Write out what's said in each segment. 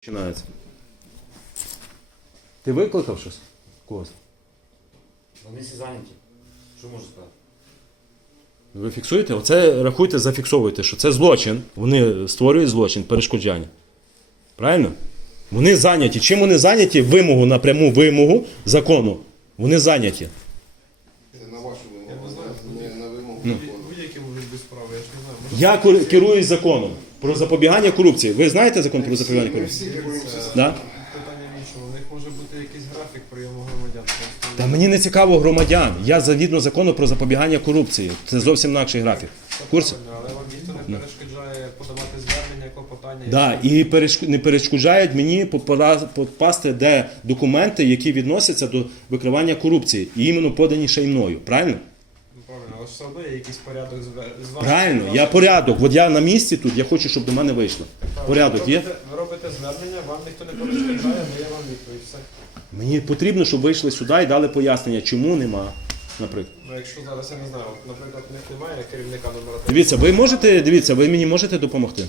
починається. Ти викликав щось? Когось? Вони всі зайняті. Що можу сказати? Ви фіксуєте? Оце рахуйте, зафіксовуйте, що це злочин. Вони створюють злочин, перешкоджання. Правильно? Вони зайняті. Чим вони зайняті? Вимогу, напряму вимогу закону. Вони зайняті. На вашу вимогу, не на вимогу Ну. закону. Будь-які можуть бути справи, я ж не знаю. Я керуюсь законом про запобігання корупції. Ви знаєте закон про запобігання корупції? Да? питання в іншому. У них може бути якийсь графік прийому громадян. Та мені не цікаво громадян. Я завідно закону про запобігання корупції. Це зовсім інакший графік. курсі? правильно, Але вам ніхто не перешкоджає подавати звернення, клопотання. Да, і перешк- не перешкоджають мені попада- попасти, де документи, які відносяться до викривання корупції, і іменно подані ще й мною. Правильно? Але ж все одно є якийсь порядок з, з Правильно, я порядок. От я на місці тут, я хочу, щоб до мене вийшло. Порядок ви є? робите, ви робите звернення, вам ніхто не перешкоджає, дає вам відповідь. Все. Мені потрібно, щоб вийшли сюди і дали пояснення, чому нема. Наприклад. Ну, якщо зараз я не знаю, от, наприклад, в них немає керівника номера Дивіться, ви можете, дивіться, ви мені можете допомогти?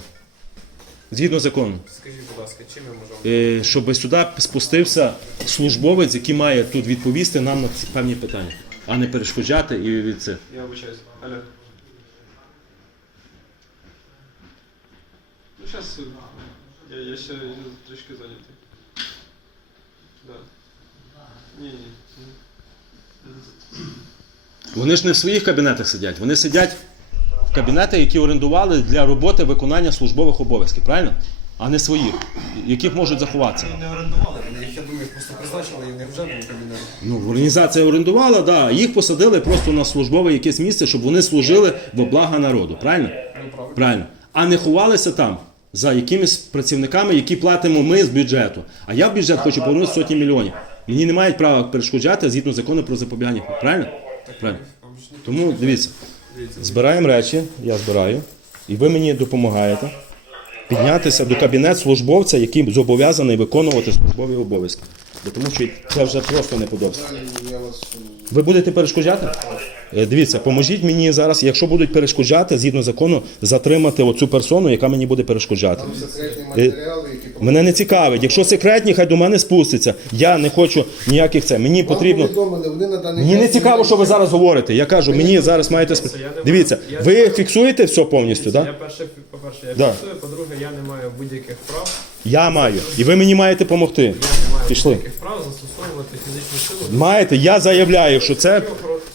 Згідно закону. Скажіть, будь ласка, чим я можу? Е, щоб сюди спустився службовець, який має тут відповісти нам на ці певні питання, а не перешкоджати і від це. Я вибачаюсь. Алло. Ну, зараз я, я ще трішки зайнятий. Да. Ні, ні. Вони ж не в своїх кабінетах сидять, вони сидять в кабінетах, які орендували для роботи виконання службових обов'язків, правильно? А не своїх, яких можуть заховатися. Вони Не орендували, вони їх, я думаю, просто призначили і в них вже був кабінет. Ну, організація орендувала, да, їх посадили просто на службове якесь місце, щоб вони служили во благо народу, правильно? Ну. Правильно. А не ховалися там за якимись працівниками, які платимо ми з бюджету. А я в бюджет хочу повернути сотні мільйонів. Мені не мають права перешкоджати згідно закону про запобігання. Правильно? Правильно. Тому Дивіться. збираємо речі, я збираю, і ви мені допомагаєте піднятися до кабінет службовця, який зобов'язаний виконувати службові обов'язки. Бо тому що це вже просто неподобство. Ви будете перешкоджати? Е, Дивіться, поможіть мені зараз, якщо будуть перешкоджати, згідно закону, затримати оцю персону, яка мені буде перешкоджати. там секретні матеріали, які Мене не цікавить. Якщо секретні, хай до мене спуститься. Я не хочу ніяких це. Мені Вам потрібно. повідомили, вони на даний Мені не час цікаво, що ви зараз говорите. Я кажу, мені зараз маєте сп... Дивіться, ви фіксуєте все повністю, Я так? перше, по-перше, я Да. фіксую, по-друге, я не маю будь-яких прав. Я маю. І ви мені маєте допомогти. Я не маю Пішли. будь-яких прав застосовувати фізичну силу. Маєте, я заявляю, що це,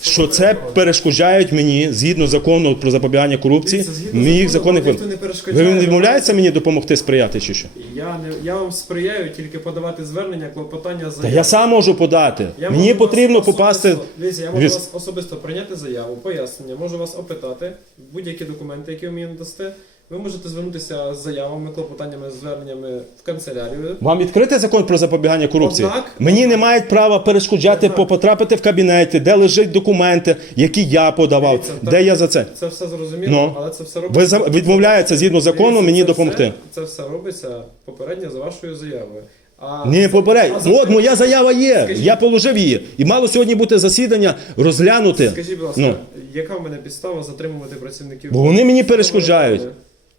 що це перешкоджають мені згідно закону про запобігання корупції. Моїх законних вам ніхто не. Ви відмовляєтеся мені допомогти сприяти чи що? Я не я вам сприяю тільки подавати звернення, клопотання Та я сам можу подати. Я Мені можу потрібно попасти. Дивіться, я можу Віз... вас особисто прийняти заяву, пояснення, можу вас опитати, будь-які документи, які ви мені надасте. Ви можете звернутися з заявами, клопотаннями, зверненнями в канцелярію. Вам відкритий закон про запобігання корупції? Однак- Мені не мають права перешкоджати Однак- по- потрапити в кабінеті, де лежать документи, які я подавав, Дивіться, де так- я за це. Це все зрозуміло, Ну. але це все робиться. Ви за- відмовляєтеся згідно закону Дивіться, мені це допомогти. Все, це все робиться попередньо за вашою заявою. А Не а за- От моя заява є. Скажіть- Я положив її. І мало сьогодні бути засідання розглянути. Скажіть, будь ласка, Ну. яка в мене підстава затримувати працівників? Бо вони мені перешкоджають.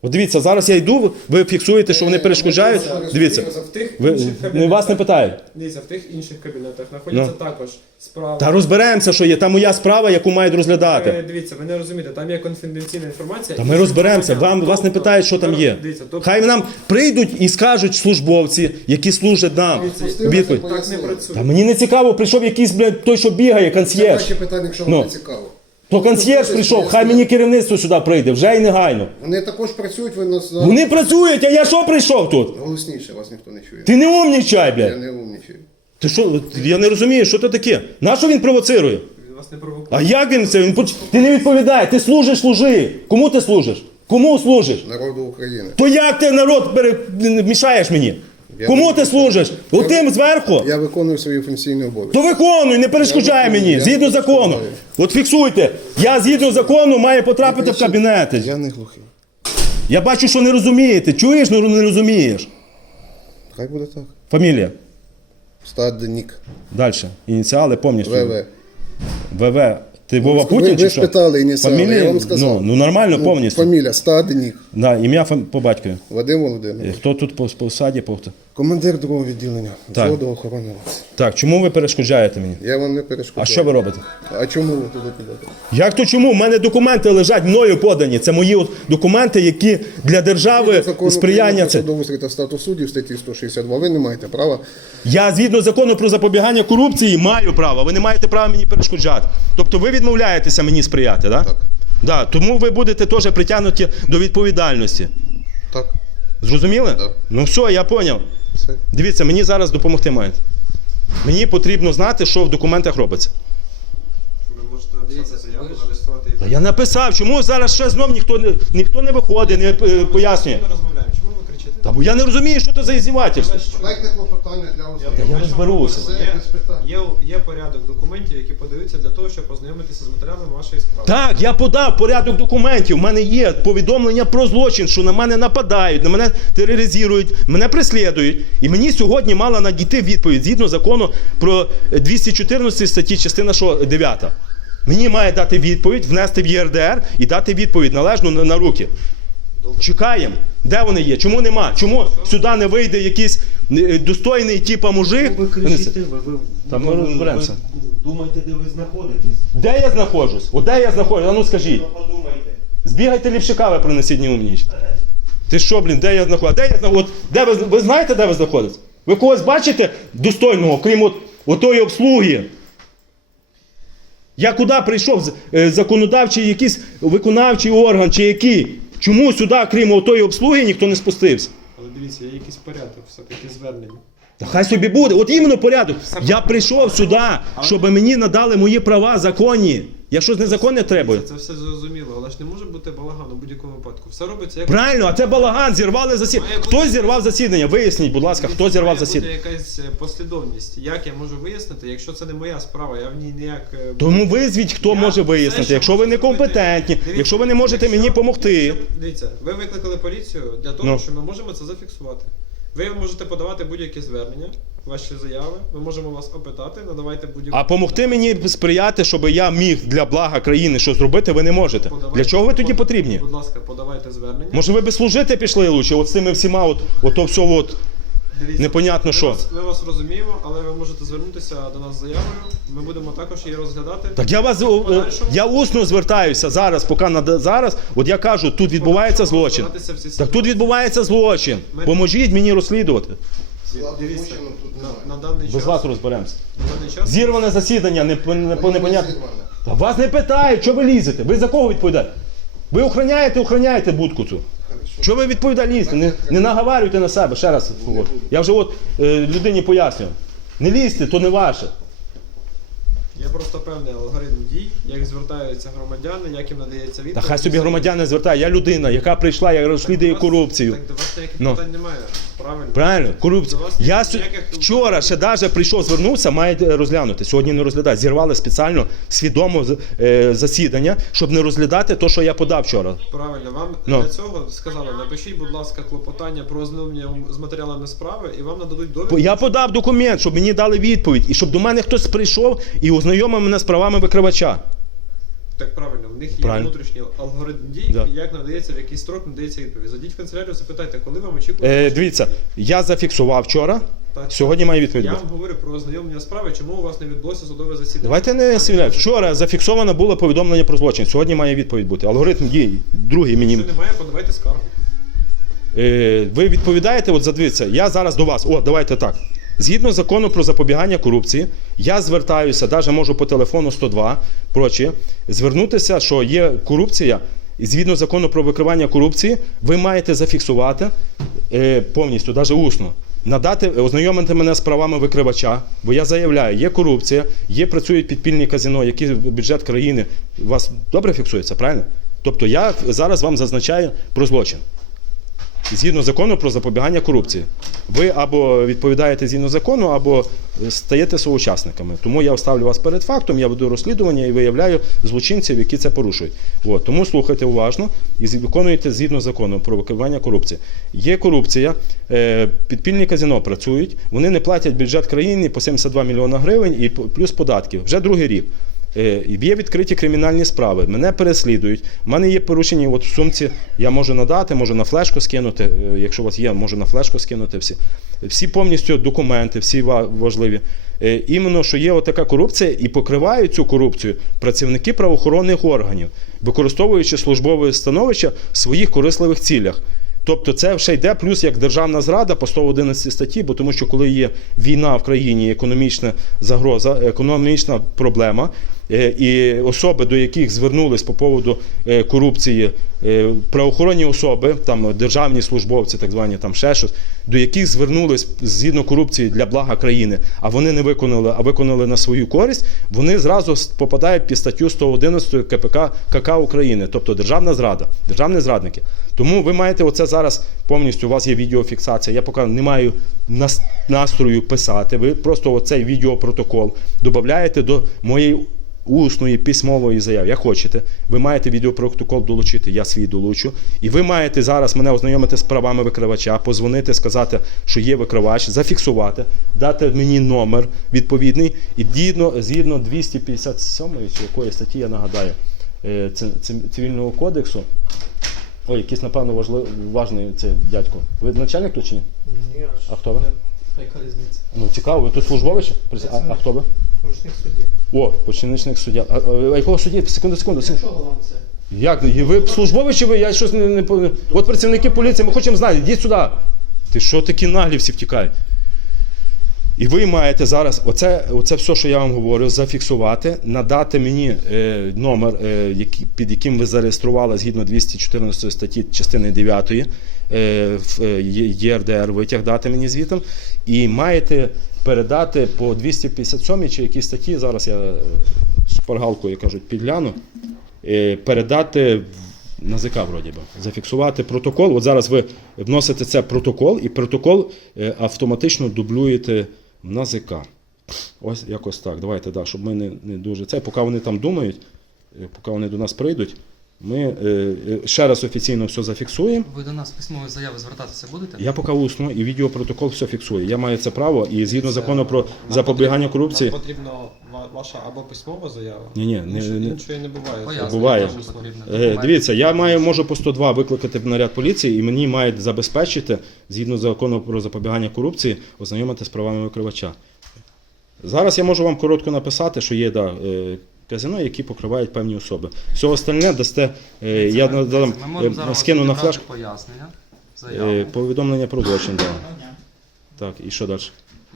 От дивіться, зараз я йду, ви фіксуєте, що вони перешкоджають. Дивіться, В тих ви інших кабінетах, вас не питають. Дивіться, в тих інших кабінетах знаходяться також справи. Ну. Та розберемося, що є. Там моя справа, яку мають Е, розглядати. Дивіться, ви не розумієте, там є конфіденційна інформація. Та ми розберемося. громадян. Вам вас не Тобто, питають, що там є. Дивіться, тобто, Хай нам прийдуть і скажуть службовці, які служать нам. Дивіться, Відповідь. так не працює. Та мені не цікаво, прийшов якийсь блядь, той, що бігає, Це консьєрж. ваші питання, якщо Ну. вам не цікаво. То консьєрж прийшов, хай мені керівництво сюди прийде, вже і негайно. Вони також працюють, ви нас Вони працюють, а я що прийшов тут? голосніше, вас ніхто не чує. Ти не умнічай, Я блядь. не умнічаю. Ти що, я не розумію, що це таке? Нащо він провоцирує? Він вас не провокує. А як він це? Він поч- Ти не відповідає, ти служиш, служи. Кому ти служиш? Кому служиш? Народу України. То як ти народ пере... мішаєш мені? Кому ти служиш? Отим зверху? Я виконую свої функційні обов'язки. То виконуй, не перешкоджай мені, згідно закону. От фіксуйте. Я згідно закону маю потрапити в кабінети. Я не глухий. Я бачу, що не розумієте. Чуєш, ну не розумієш. Хай буде так. Фамілія. Стадник. Далі. Ініціали повністю. ВВ. ВВ. Ти Вова ви- Путін ви чи що? спитали ініціали, Фамілія? я вам сказав. Ну, ну нормально повністю. Фамілія Стадник. Да, ім'я фам- по батькові. Вадим Володимирович. Хто тут по, по саді? По... Командир другого відділення. Так. Взводу охорони вас. Так, чому ви перешкоджаєте мені? Я вам не перешкоджаю. А що ви робите? А чому ви туди підете? Як то чому? У мене документи лежать мною подані. Це мої от документи, які для держави Закону сприяння. України Це про судоустрій та статус суддів статті 162. Ви не маєте права. я згідно закону про запобігання корупції маю право. Ви не маєте права мені перешкоджати. Тобто ви відмовляєтеся мені сприяти, да? Так. Да, тому ви будете теж притягнуті до відповідальності. Так. Зрозуміли? Так. Ну все, я зрозумів. Дивіться, мені зараз допомогти мають. Мені потрібно знати, що в документах робиться. Ви можете написати заяву, зареєструвати Та я написав, чому зараз ще знов ніхто не ніхто не виходить, не е, пояснює. Ми розмовляємо. Чому ви кричите? Та бо я не розумію, що це за іздівательство. Дайте клопотання для я ознайомлення. розберуся. Все, Є, без питань. є, є порядок документів, які подаються для того, щоб ознайомитися з матеріалами вашої справи. Так, я подав порядок документів. У мене є повідомлення про злочин, що на мене нападають, на мене тероризують, мене преслідують. І мені сьогодні мала надійти відповідь згідно закону про 214 статті, частина що 9. Мені має дати відповідь, внести в ЄРДР і дати відповідь належну на, на руки. Чекаємо. Де вони є? Чому нема? Чому сюди не вийде якийсь е, достойний типа мужик? Ви кричите, ви, ви, Та ми розберемося. ви думаєте, де ви знаходитесь? Де я знаходжусь? О, де я знаходжусь? А ну скажіть. Ну, подумайте. Збігайте ліпше кави принесіть не умніч. Ти що, блін, де я знаходжусь? Де я знаходжусь? Де ви, ви знаєте, де ви знаходитесь? Ви когось бачите достойного, крім от, отої обслуги? Я куди прийшов? Е, Законодавчий якийсь виконавчий орган чи який? Чому сюди, крім отої обслуги, ніхто не спустився? Але дивіться, є якийсь порядок, все-таки звернення. Та хай собі буде. От іменно порядок. Я прийшов сюди, щоб мені надали мої права законні. Я щось незаконне требую. Це, це все зрозуміло, але ж не може бути балаган у будь-якому випадку. Все робиться як Правильно, а це балаган, зірвали засідання. Має Хто бути- зірвав засідання? Виясніть, будь ласка, хто зірвав засідання. бути якась е, послідовність. Як я можу вияснити, якщо це не моя справа, я в ній ніяк. е, Тому визвіть, хто Я може все, вияснити. що Якщо ви можу не зробити- компетентні, Дивіться, якщо ви не можете якщо- мені допомогти. якщо- Дивіться, ви викликали поліцію для того, Ну. що ми можемо це зафіксувати. Ви можете подавати будь-які звернення, ваші заяви. Ми можемо вас опитати, надавайте будь-які. А помогти мені сприяти, щоб я міг для блага країни що зробити, ви не можете. Подавайте- Для чого ви тоді потрібні? Будь ласка, подавайте звернення. Може ви би служити пішли лучше? От з цими всіма, от, ото все от. Дивіться, непонятно ми що. Вас, ми вас розуміємо, але ви можете звернутися до нас з заявою. Ми будемо також її розглядати. Так я вас я усно звертаюся зараз, поки нада- зараз. От я кажу, тут відбувається злочин. Так тут відбувається злочин. Ми- Поможіть мені розслідувати. Дивіться, на, на даний Без час, вас розберемося. на Зірване засідання, не, по- не, по- непонятно. Та вас не питають, що ви лізете? Ви за кого відповідаєте? Ви охороняєте, охороняєте будку цю. Що ви відповідальність? Не, не наговарюйте на себе, ще раз говорю. Я вже от е, людині пояснюю. Не лізьте, то не ваше. є просто певний алгоритм дій, як звертаються громадяни, як їм надається відповідь. Та хай собі громадяни звертають. Я людина, яка прийшла, я розслідую корупцію. Так до вас ніяких Ну. питань немає. Правильно. Правильно, корупція. Я с- вчора ще навіть прийшов, звернувся, мають е, розглянути. Сьогодні не розглядають. Зірвали спеціально свідомо е, засідання, щоб не розглядати те, що я подав вчора. Правильно, вам Ну. для цього сказали, напишіть, будь ласка, клопотання про ознайомлення з матеріалами справи, і вам нададуть довідку. Я подав документ, щоб мені дали відповідь, і щоб до мене хтось прийшов і ознайомив мене з правами викривача. Так правильно, в них є Правильно. внутрішній алгоритм дій, Да. як надається, в який строк надається відповідь. Зайдіть в канцелярію, запитайте, коли вам очікують. Е, дивіться, я зафіксував вчора, Так. сьогодні має відповідь. Я бути. вам говорю про ознайомлення справи, чому у вас не відбулося судове засідання. Давайте не стріляємо. Вчора зафіксовано було повідомлення про злочин. Сьогодні має відповідь бути. Алгоритм дій. Другий мені. Якщо немає, подавайте скаргу. Е, ви відповідаєте, от задивіться, я зараз до вас. О, давайте так. Згідно закону про запобігання корупції, я звертаюся, навіть можу по телефону 102, прочі, звернутися, що є корупція. І згідно закону про викривання корупції, ви маєте зафіксувати е, повністю, навіть усно, надати, ознайомити мене з правами викривача, бо я заявляю, є корупція, є працюють підпільні казино, які бюджет країни у вас добре фіксується, правильно? Тобто я зараз вам зазначаю про злочин згідно закону про запобігання корупції. Ви або відповідаєте згідно закону, або стаєте соучасниками. Тому я ставлю вас перед фактом, я веду розслідування і виявляю злочинців, які це порушують. От, тому слухайте уважно і виконуйте згідно закону про викривання корупції. Є корупція, е, підпільні казино працюють, вони не платять бюджет країни по 72 мільйона гривень і плюс податки. Вже другий рік. Е, Є відкриті кримінальні справи. Мене переслідують. У мене є порушення от в сумці. Я можу надати, можу на флешку скинути. Е, Якщо у вас є, можу на флешку скинути всі. Всі повністю документи, всі ва- важливі. Е, Іменно, що є отака корупція, і покривають цю корупцію працівники правоохоронних органів, використовуючи службове становище в своїх корисливих цілях. Тобто це ще йде плюс як державна зрада по 111 статті, бо тому що коли є війна в країні, економічна загроза, економічна проблема, і особи, до яких звернулись по поводу е, корупції, е, правоохоронні особи, там державні службовці, так звані, там ще щось, до яких звернулись згідно корупції для блага країни, а вони не виконали, а виконали на свою користь, вони зразу попадають під статтю 111 КПК КК України, тобто державна зрада, державні зрадники. Тому ви маєте оце зараз повністю. У вас є відеофіксація. Я поки не маю настрою писати. Ви просто оцей відеопротокол додаєте до моєї усної письмової заяви. Як хочете, ви маєте відеопротокол долучити, я свій долучу. І ви маєте зараз мене ознайомити з правами викривача, позвонити, сказати, що є викривач, зафіксувати, дати мені номер відповідний і дійсно, згідно 257 чи якої статті, я нагадаю, е, цивільного кодексу. Ой, якийсь, напевно, важливий, важний цей дядько. Ви начальник тут чи ні? Ні. А хто ви? Яка різниця? Ну, цікаво, ви тут службовище? А, а хто ви? Помічник судді. О, починичник суддя. А, а, якого судді? Секунду, секунду. Чого вам це? Як? І Ви службові чи ви? Я щось не, не От працівники поліції, ми хочемо знати, йдіть сюди. Ти що такі наглі всі втікають? І ви маєте зараз оце, оце все, що я вам говорю, зафіксувати, надати мені е, номер, е, який, під яким ви зареєстрували згідно 214 статті частини 9 е, в е, ЄРДР, витяг дати мені звітом, і маєте передати по 257 чи якій статті, зараз я е, шпаргалкою кажуть, підгляну, е, передати в НАЗК, вроді би, зафіксувати протокол. От зараз ви вносите це протокол, і протокол е, автоматично дублюєте в НАЗК. Ось якось так. Давайте, да, щоб ми не, не дуже це. Поки вони там думають, е, поки вони до нас прийдуть, ми е, е, ще раз офіційно все зафіксуємо. Ви до нас письмової заяви звертатися будете? Я поки усно і відеопротокол все фіксує. Я маю це право, і згідно закону про запобігання корупції. Нам потрібно ваша або письмова заява. Ні, ні, не, не, Іншої не буває. Пояснення Буває. теж. Е, Дивіться, я маю можу по 102 викликати наряд поліції, і мені мають забезпечити, згідно закону про запобігання корупції, ознайомити з правами викривача. Зараз я можу вам коротко написати, що є да, е, казино, які покривають певні особи. Все остальне дасте, е, я надам, е, скину на флешку пояснення, е, заяву. повідомлення про злочин. Да. Так, і що далі?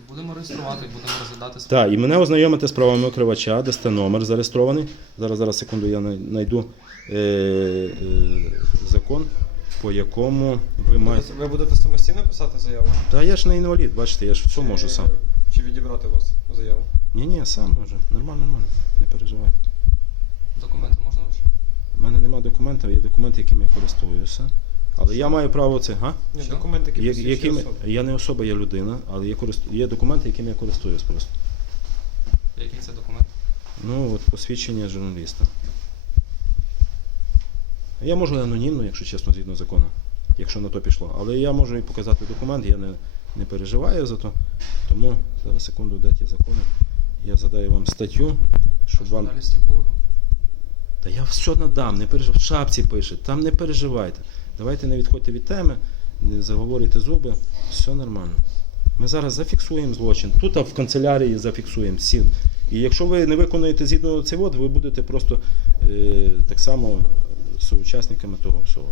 Будемо реєструвати, будемо розглядати Так, і мене ознайомити з правами викривача, дасте номер зареєстрований. Зараз, зараз, секунду, я знайду е, е, закон, по якому ви маєте. Ви будете самостійно писати заяву? Та я ж не інвалід, бачите, я ж все можу сам. Чи відібрати у вас заяву? Ні, ні, сам можу. Нормально, нормально. Не переживайте. документи. Можна ваші? У мене немає документів, є документи, якими я користуюся. Але я маю право це. Га? Ні, Що? документи, які Я, посвідчують якими, особу. я не особа, я людина, але є, корист... є документи, якими я користуюсь просто. Який це документ? Ну, от посвідчення журналіста. Я можу анонімно, якщо чесно, згідно закону, якщо на то пішло. Але я можу і показати документ, я не, не переживаю за то. Тому зараз секунду дайте закони. Я задаю вам статтю, щоб вам. Та я все надам, не переживайте. В шапці пише, там не переживайте. Давайте не відходьте від теми, не заговорюйте зуби, все нормально. Ми зараз зафіксуємо злочин. Тут а в канцелярії зафіксуємо всі. І якщо ви не виконуєте згідно цей вод, ви будете просто е, так само соучасниками того всього.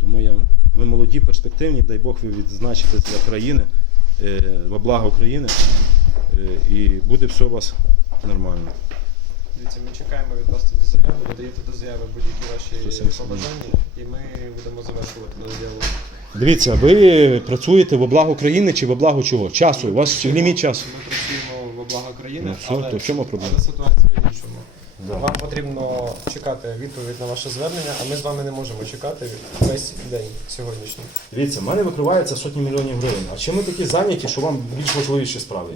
Тому я, ви молоді, перспективні, дай Бог ви відзначитесь для країни, е, во благо України, і буде все у вас нормально. Дивіться, ми чекаємо від вас тоді заяву, ви даєте до заяви будь-які ваші побажання, і ми будемо завершувати до заяву. Дивіться, ви працюєте во благо країни чи во благо чого? Часу. У вас ліміт часу. Ми працюємо во благо країни, Ну, все, але, то в чому проблема? але ситуація в іншому. Вам потрібно чекати відповідь на ваше звернення, а ми з вами не можемо чекати весь день сьогоднішній. Дивіться, в мене викривається сотні мільйонів гривень. А чи ми такі зайняті, що вам більш важливіші справи?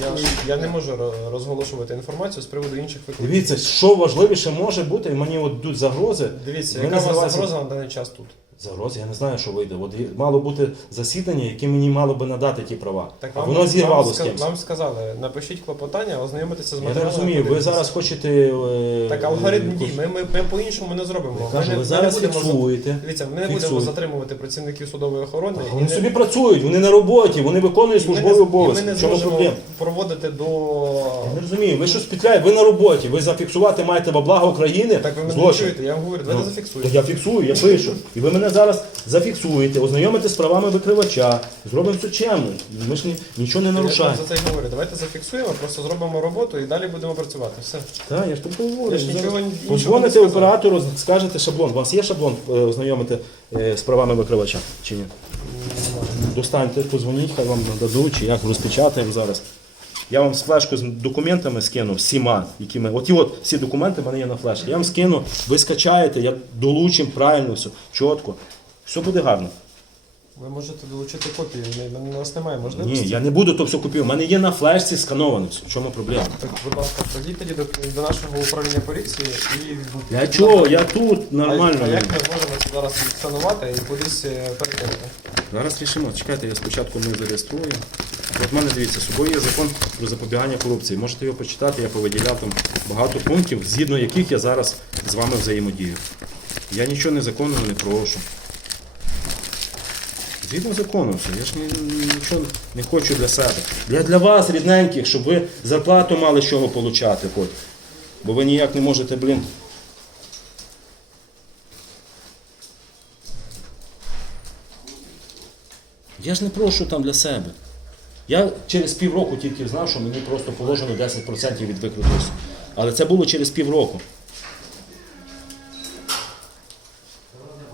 Я, я не можу ро- розголошувати інформацію з приводу інших викликів. Дивіться, що важливіше може бути, і мені от йдуть загрози. Дивіться, Ви яка у вас називаєте- загроза на даний час тут? Загрози, я не знаю, що вийде. От мало бути засідання, яке мені мало би надати ті права. Так а воно зірвало з кимось. вам сказали, напишіть клопотання, ознайомитися з Я не розумію, ви зараз хочете. е, Так, алгоритм якусь- дій. Ми, ми, ми по-іншому не зробимо. Я кажу, не- ви ми зараз не будемо фіксуєте. Дивіться, ми не будемо затримувати працівників судової охорони. Так, і Вони не- собі працюють, вони на роботі, вони виконують ми службові І ми не зможемо проводити до. Я не розумію, ви щось підкляєте, ви на роботі, ви зафіксувати маєте во благо України. Так ви мене не чуєте, я вам говорю, давайте Ну, зафіксуємо. я фіксую, я пишу. І ви мене зараз зафіксуєте, ознайомите з правами викривача. Зробимо все чемно. Ми ж ні- нічого не Я нарушаємо. за це й говорю. Давайте зафіксуємо, просто зробимо роботу і далі будемо працювати. Все. Так, я ж тобто говорю. Я ж нічого іншого не Подзвоните сказав. оператору, скажете шаблон. У вас є шаблон е, ознайомити е, з правами викривача чи ні? Достаньте, позвоніть, хай вам нададуть, чи як розпечатаємо зараз. Я вам флешку з документами скину всіма, які ми. От і от всі документи в мене є на флешці. Я вам скину, ви скачаєте, я долучим правильно все, чітко. Все буде гарно. Ви можете долучити копію, у нас немає Ні, я не буду то все купив. У мене є на флешці скановано все. В чому проблема? Так, будь ласка, пройдіть тоді до, до нашого управління поліції і. Для чого? Я тут А, нормально. а як ми можемо це зараз відсканувати і кудись е, перекинути? Зараз рішимо. Чекайте, я спочатку ми зареєструю. От мене дивіться, з собою є закон про запобігання корупції. Можете його почитати, я повиділяв там багато пунктів, згідно яких я зараз з вами взаємодію. Я нічого незаконного не прошу. Згідно закону все, я ж ні- нічого не хочу для себе. Для, для вас, рідненьких, щоб ви зарплату мали з чого получати хоч. Бо ви ніяк не можете, блін. Я ж не прошу там для себе. Я через півроку тільки знав, що мені просто положено 10% від викрутості. Але це було через півроку.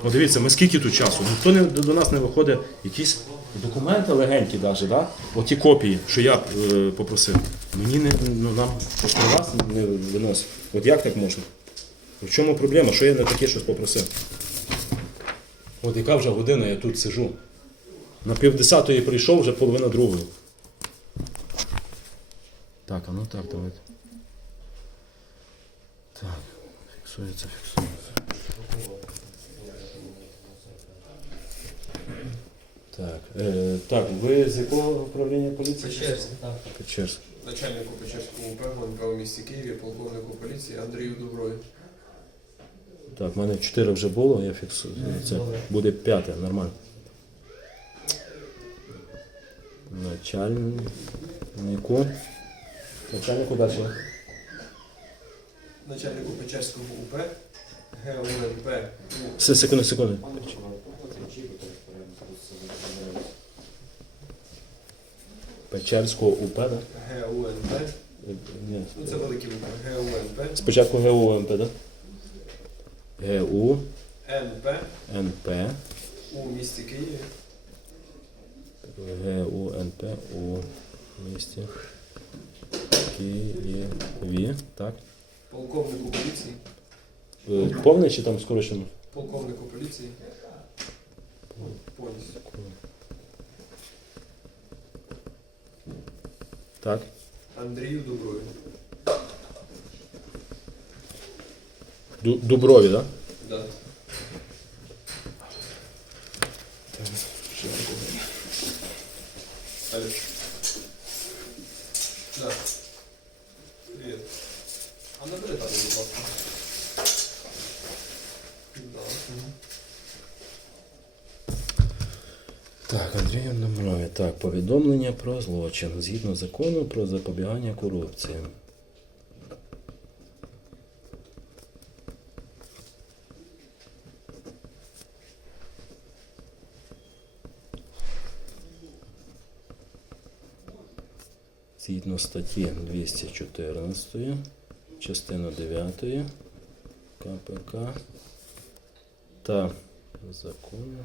О, дивіться, ми скільки тут часу? Ніхто не, до нас не виходить. Якісь документи легенькі навіть, да? Оті копії, що я е, попросив. Мені не, ну, нам щось про вас не виносить. От як так можна? В чому проблема? Що я не таке щось попросив? От яка вже година я тут сижу. На півдесятої прийшов, вже половина другої. Так, а ну так, давайте. Так, фіксується, фіксується. Так, е, так, ви з якого управління поліції? Печерськ. Начальнику Печерського УП ГУНП у місті Києві, полковнику поліції Андрію Дуброві. Так, в мене чотири вже було, я фіксую. Це буде п'яте, нормально. Начальнику. Начальнику далі. Начальнику Печерського УП ГУНП Се- Секунду, секунду. Печерського УП, так? ГУНП. Ні. Ну це великий УП. ГУНП. Спочатку ГУНП, так? ГУ, НП НП, у місті Києві. ГУНП у місті Києві. Так. Полковнику поліції. Е, Повне чи там скорочено? Полковнику поліції. Повністю. Так. Андрію Дуброві. Ду- Дуброві, так? Да. Алло. Про згідно закону про запобігання корупції. Згідно статті 214, частина 9 КПК та закону.